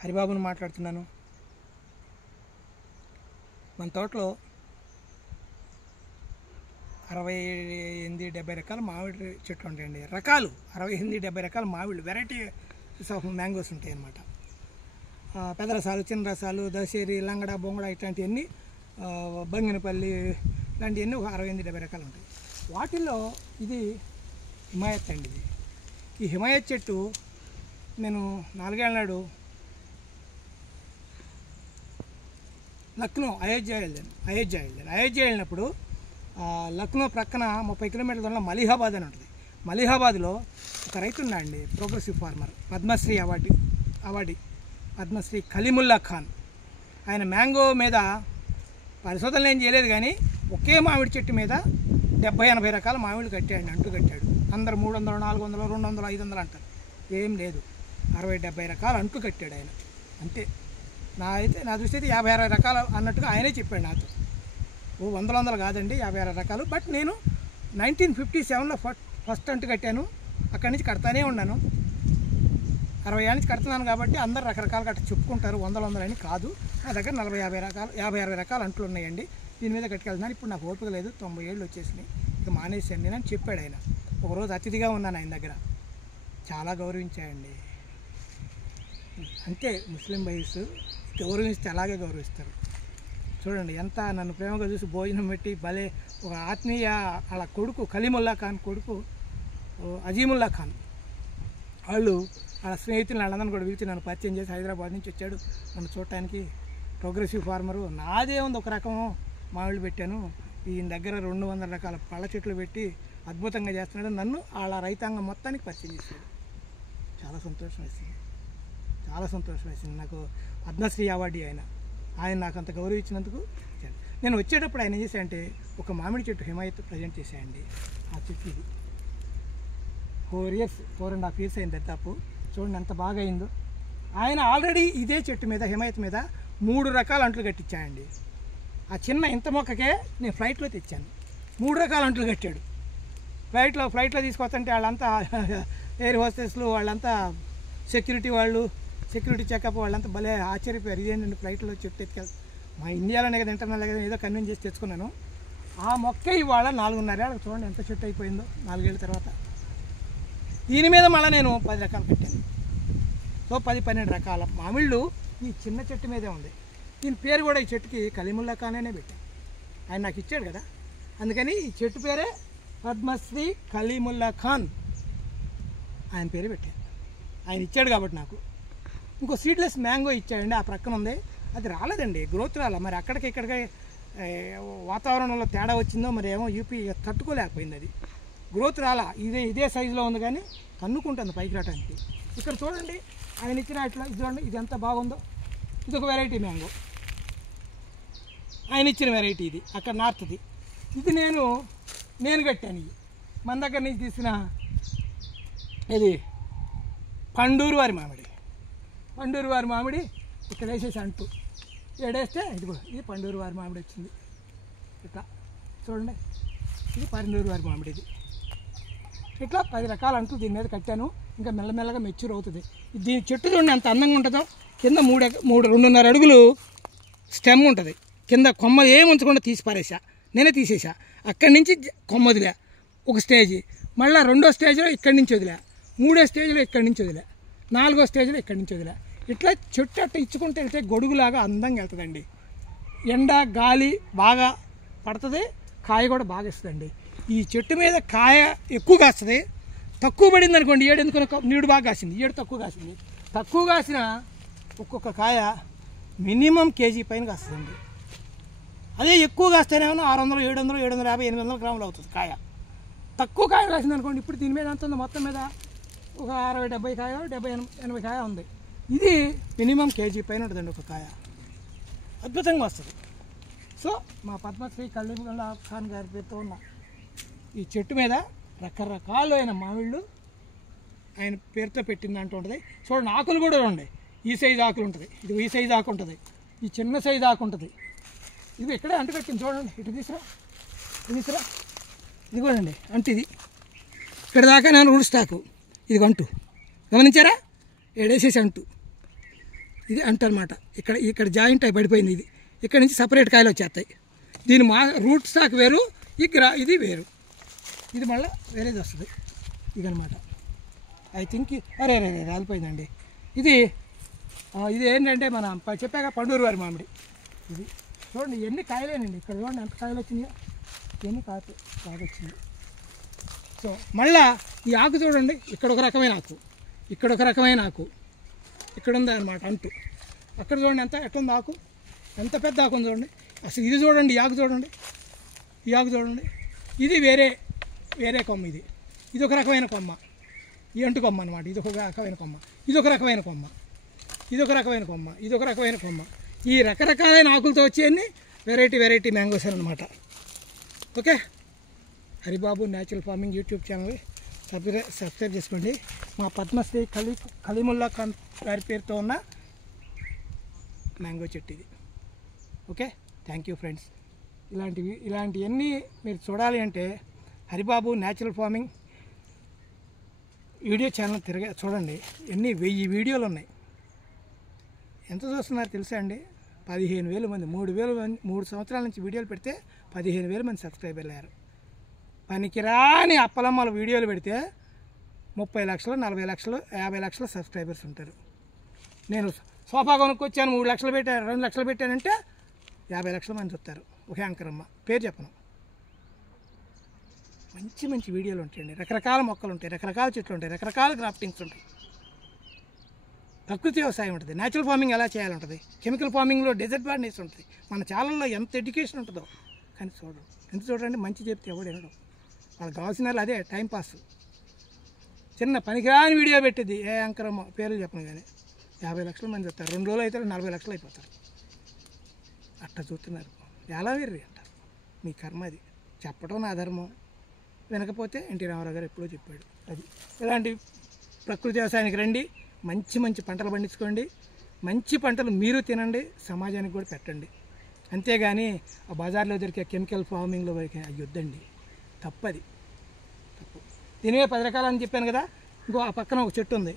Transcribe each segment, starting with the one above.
హరిబాబుని మాట్లాడుతున్నాను. మన తోటలో 68-70 రకాల మామిడి చెట్లు ఉంటాయండి. రకాలు 68-70 రకాల మామిళ్ళు, వెరైటీస్ ఆఫ్ మ్యాంగోస్ ఉంటాయి అన్నమాట. పెద్ద రసాలు, చిన్న రసాలు, దశేరి, లంగడ, బొంగడ ఇట్లాంటివన్నీ, బంగినపల్లి ఇలాంటివన్నీ ఒక 68-70 రకాలు ఉంటాయి. వాటిల్లో ఇది హిమాయత్ అండి. ఈ హిమాయత్ చెట్టు నేను 4 ఏళ్ళ నాడు లక్నో అయోధ్య వెళ్ళినప్పుడు లక్నో ప్రక్కన 30 కిలోమీటర్ల దూరంలో మలీహాబాద్ అని ఉంటుంది. మలీహాబాద్లో ఒక రైతు ఉన్నాడండి, progressive farmer, Padmashri awardee Padmashri Khalimullah Khan. ఆయన మ్యాంగో మీద పరిశోధనలు ఏం చేయలేదు, కానీ ఒకే మామిడి చెట్టు మీద 70-80 రకాల మామిళ్ళు కట్టాడు, అంటూ కట్టాడు. అందరు 300, 400, 200, 500 అంటారు. ఏం లేదు, 60-70 రకాలు అంటూ కట్టాడు ఆయన. అంతే. నా దృష్టి అయితే 50-60 రకాలు అన్నట్టుగా ఆయనే చెప్పాడు నాతో. 100 కాదండి, 50-60 రకాలు. బట్ నేను 1957లో ఫస్ట్ అంటూ కట్టాను. అక్కడి నుంచి కడతానే ఉన్నాను. 60 ఏళ్ళ నుంచి కడుతున్నాను కాబట్టి అందరు రకరకాలు కట్ట చెప్పుకుంటారు. 100 అని కాదు. నా దగ్గర 40-50 రకాలు, 50-60 రకాల అంట్లు ఉన్నాయండి. దీని మీద కట్టుకెళ్తున్నాను. ఇప్పుడు నాకు ఓపిక లేదు, 90 ఏళ్ళు వచ్చేసినాయి, ఇక మానేసాను నేను అని చెప్పాడు ఆయన. ఒకరోజు అతిథిగా ఉన్నాను ఆయన దగ్గర, చాలా గౌరవించాయండి. అంతే, ముస్లిం బైస్ గౌరవిస్తే అలాగే గౌరవిస్తారు. చూడండి ఎంత నన్ను ప్రేమగా చూసి భోజనం పెట్టి భలే ఒక ఆత్మీయ. వాళ్ళ కొడుకు ఖలీముల్లా ఖాన్ కొడుకు అజీముల్లా ఖాన్, వాళ్ళు వాళ్ళ స్నేహితులు వాళ్ళందరినీ కూడా పిలిచి నన్ను పరిచయం చేసి హైదరాబాద్ నుంచి వచ్చాడు నన్ను చూడటానికి. Progressive farmer. నాదే ఉంది ఒక రకం మామిళ్ళు పెట్టాను, ఈయన దగ్గర 200 రకాల పళ్ళ చెట్లు పెట్టి అద్భుతంగా చేస్తున్నాడు. నన్ను వాళ్ళ రైతాంగం మొత్తానికి పరిచయం చేశాడు. చాలా సంతోషం వేసింది నాకు. పద్మశ్రీ అవార్డీ ఆయన నాకు అంత గౌరవించినందుకు. నేను వచ్చేటప్పుడు ఆయన ఏం చేశాయంటే ఒక మామిడి చెట్టు హిమాయత్ ప్రజెంట్ చేశాయండి. ఆ చెట్టు ఇది 4.5 years అయింది దాదాపు. చూడండి ఎంత బాగా అయిందో. ఆయన ఆల్రెడీ ఇదే చెట్టు మీద, హిమాయత్ మీద 3 రకాల అంట్లు కట్టించాయండి. ఆ చిన్న ఇంత మొక్కకే నేను ఫ్లైట్లో తెచ్చాను, 3 రకాల అంట్లు కట్టాడు. ఫ్లైట్లో తీసుకొస్తుంటే వాళ్ళంతా ఎయిర్ హోస్టెస్లు, వాళ్ళంతా సెక్యూరిటీ చెకప్ వాళ్ళంతా భలే ఆశ్చర్యపోయారు. ఇదేంటంటే ఫ్లైట్లో చెట్టు ఎత్తుకెళ్తాను, మా ఇండియాలోనే కదా, ఇంటర్నల్ కదా, ఏదో కన్విన్స్ చేసి తెచ్చుకున్నాను. ఆ మొక్క ఇవాళ 4.5 ఏళ్ళకి చూడండి ఎంత చెట్టు అయిపోయిందో 4 ఏళ్ళ తర్వాత. దీని మీద మళ్ళీ నేను 10 రకాలు కట్టాను. సో 10-12 రకాల మామిళ్ళు ఈ చిన్న చెట్టు మీదే ఉంది. దీని పేరు కూడా ఈ చెట్టుకి ఖలీముల్లా ఖాన్ అనే పెట్టాను. ఆయన నాకు ఇచ్చాడు కదా, అందుకని ఈ చెట్టు పేరే పద్మశ్రీ ఖలీముల్లా ఖాన్, ఆయన పేరు పెట్టాను. ఆయన ఇచ్చాడు కాబట్టి నాకు. ఇంకో సీడ్లెస్ మ్యాంగో ఇచ్చాడండి, ఆ ప్రక్కన ఉంది. అది రాలేదండి, గ్రోత్ రాలే. మరి అక్కడికి ఇక్కడికి వాతావరణంలో తేడా వచ్చిందో మరి ఏమో, యూపీ తట్టుకోలేకపోయింది, అది గ్రోత్ రాలా. ఇదే సైజులో ఉంది కానీ కన్నుకుంటుంది పైకి రావడానికి. ఇక్కడ చూడండి ఆయన ఇచ్చిన ఇట్లా, ఇది చూడండి, ఇది ఎంత బాగుందో. ఇది ఒక వెరైటీ మ్యాంగో, ఆయన ఇచ్చిన వెరైటీ ఇది, అక్కడ నార్త్ది. ఇది నేను కట్టాను. ఇది మన దగ్గర నుంచి తీసిన ఇది పండూరు వారి మామిడి ఇక్కడ వేసేసి అంటూ ఏడేస్తే ఇది పండూరు వారి మామిడి వచ్చింది. ఇట్లా చూడండి, ఇది పండూరు వారి మామిడి. ఇది ఇట్లా 10 రకాల అంట్లు దీని మీద కట్టాను. ఇంకా మెల్లమెల్లగా మెచ్యూర్ అవుతుంది. దీని చెట్టు చూడండి ఎంత అందంగా ఉంటుందో. కింద 2.5 అడుగులు స్టెమ్ ఉంటుంది. కింద కొమ్మ ఏమి ఉంచకుండా తీసి పారేసా, నేనే తీసేసా. అక్కడి నుంచి కొమ్మ వదిలే ఒక స్టేజీ, మళ్ళీ 2వ స్టేజ్లో ఇక్కడి నుంచి వదిలే, 3వ స్టేజ్లో ఇక్కడి నుంచి వదిలే, 4వ స్టేజ్లో ఇక్కడి నుంచి వదిలే. ఇట్లా చెట్టు అట్ట ఇచ్చుకుంటే వెళ్తే గొడుగులాగా అందంగా వెళ్తుందండి. ఎండ గాలి బాగా పడుతుంది, కాయ కూడా బాగా ఇస్తుందండి. ఈ చెట్టు మీద కాయ ఎక్కువ కాస్తుంది. తక్కువ పడింది అనుకోండి, ఏడు ఎందుకున్న నీడు బాగా కాసింది, ఏడు తక్కువ కాసింది. తక్కువ కాసిన ఒక్కొక్క కాయ మినిమం కేజీ పైన కాస్తుందండి. అదే ఎక్కువ కాస్తేనేమో 600, 700, 750, 800 గ్రాములు అవుతుంది కాయ. తక్కువ కాయ కాసింది అనుకోండి, ఇప్పుడు దీని మీద ఎంత ఉంది, మొత్తం మీద ఒక 60-70 కాయ, 70-80 కాయ ఉంది. ఇది మినిమం కేజీ పైన ఉంటుందండి ఒక కాయ, అద్భుతంగా వస్తుంది. సో మా పద్మశ్రీ ఖలీముల్లా ఖాన్ గారి పేరుతో ఉన్న ఈ చెట్టు మీద రకరకాలైన మామిళ్ళు ఆయన పేరుతో పెట్టింది అంటూ ఉంటుంది. చూడండి ఆకులు కూడా ఉన్నాయి. ఈ సైజు ఆకులు ఉంటుంది, ఇది ఈ సైజు ఆకు ఉంటుంది, ఈ చిన్న సైజు ఆకు ఉంటుంది. ఇది ఇక్కడే అంటు కట్టింది చూడండి. ఇటు తీసురా, ఇది కూడా అండి అంటు. ఇది ఇక్కడ దాకా నేను ఊడి స్టాకు, ఇది అంటు గమనించారా, ఏడేసేసి అంటు. ఇది అంటనమాట. ఇక్కడ జాయింట్ అయి పడిపోయింది. ఇక్కడ నుంచి సపరేట్ కాయలు వచ్చేస్తాయి. దీని రూట్ స్టాక్ వేరు, ఇది వేరు, ఇది మళ్ళీ వేరేది వస్తుంది. ఇదనమాట. ఐ థింక్ అరే రాలిపోయిందండి. ఇది ఏంటంటే మన చెప్పాక పండూరు వారి మామిడి. ఇది చూడండి ఎన్ని కాయలేనండి. ఇక్కడ చూడండి ఎంత కాయలు వచ్చినాయో, ఎన్ని కాయలు బాగా వచ్చింది. సో మళ్ళా ఈ ఆకు చూడండి, ఇక్కడ ఒక రకమైన ఆకు, ఇక్కడ ఒక రకమైన ఆకు, ఇక్కడ ఉంది అనమాట అంటూ. అక్కడ చూడండి ఎట్లుంది ఆకు, ఎంత పెద్ద ఆకు ఉంది చూడండి. అసలు ఇది చూడండి, ఈ ఆకు చూడండి, ఈ ఆకు చూడండి. ఇది వేరే కొమ్మ. ఇది ఒక రకమైన కొమ్మ, ఈ అంటు కొమ్మ అనమాట. ఇది ఒక రకమైన కొమ్మ, ఇది ఒక రకమైన కొమ్మ, ఇది ఒక రకమైన కొమ్మ, ఇది ఒక రకమైన కొమ్మ. ఈ రకరకాలైన ఆకులతో వచ్చేవన్నీ వెరైటీ మ్యాంగోస్ అనమాట. Okay, Haribabu natural farming YouTube channel subscribe చేసుకోండి. మా పద్మశ్రీ కలీముల్లా ఖాన్ గారి పేరుతో ఉన్న మ్యాంగో చెట్టు ఇది. Okay, thank you friends. ఇలాంటివన్నీ మీరు చూడాలి అంటే Haribabu natural farming video channel చూడండి. 1000 వీడియోలు ఉన్నాయి. ఎంత చూస్తున్నారు తెలుసా అండి? 15,000 మంది, 3,000 మంది 3 సంవత్సరాల నుంచి వీడియోలు పెడితే 15,000 మంది సబ్స్క్రైబర్లు అయ్యారు. పనికిరాని అప్పలమ్మల వీడియోలు పెడితే 30 లక్షలు, 40 లక్షలు, 50 లక్షల సబ్స్క్రైబర్స్ ఉంటారు. నేను సోఫా కొనుక్కొచ్చాను 3 లక్షలు పెట్టాను, 2 లక్షలు పెట్టానంటే 50 లక్షల మంది వస్తారు. ఒక యాంకరమ్మ, పేరు చెప్పను. మంచి వీడియోలు ఉంటాయండి. రకరకాల మొక్కలు ఉంటాయి, రకరకాల చెట్లు ఉంటాయి, రకరకాల క్రాఫ్టింగ్స్ ఉంటాయి. ప్రకృతి వ్యవసాయం ఉంటుంది, న్యాచురల్ ఫార్మింగ్ ఎలా చేయాలంటుంది, కెమికల్ ఫార్మింగ్లో డిసడ్వాంటేజ్ ఉంటుంది. మన ఛానల్లో ఎంత ఎడ్యుకేషన్ ఉంటుందో కానీ చూడండి. మంచి చెప్తే ఎవడు వినడం. వాళ్ళకి కావాల్సిన అదే టైంపాస్. చిన్న పనికిరాని వీడియో పెట్టింది ఏ యాంకరమ్మ, పేర్లు చెప్పను కానీ 50 లక్షల మంది వస్తారు. 2 రోజులు అయితే 40 లక్షలు అయిపోతారు. అట్లా చూస్తున్నారు. ఎలా వీర్రి అంటారు. మీ కర్మ అది. చెప్పడం నా ధర్మం. వినకపోతే ఎన్టీ రామారావు గారు ఎప్పుడో చెప్పాడు. అది ఇలాంటి ప్రకృతి వ్యవసాయానికి రండి. మంచి పంటలు పండించుకోండి. మంచి పంటలు మీరు తినండి, సమాజానికి కూడా పెట్టండి. అంతేగాని ఆ బజార్లో దొరికే కెమికల్ ఫార్మింగ్లో అయ్యొద్దండి. తప్పు. దీనివే 10 రకాలు అని చెప్పాను కదా. ఇంకో ఆ పక్కన ఒక చెట్టు ఉంది,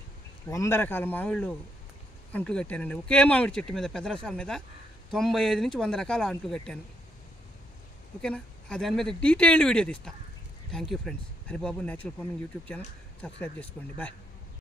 100 రకాల మామిళ్ళు అంట్లు కట్టానండి. ఒకే మామిడి చెట్టు మీద, పెద్ద రసాల మీద 95 నుంచి 100 రకాల అంట్లు కట్టాను. ఓకేనా? దాని మీద డీటెయిల్డ్ వీడియో తీస్తా. Thank you friends. Haribabu natural farming YouTube channel subscribe చేసుకోండి. బాయ్.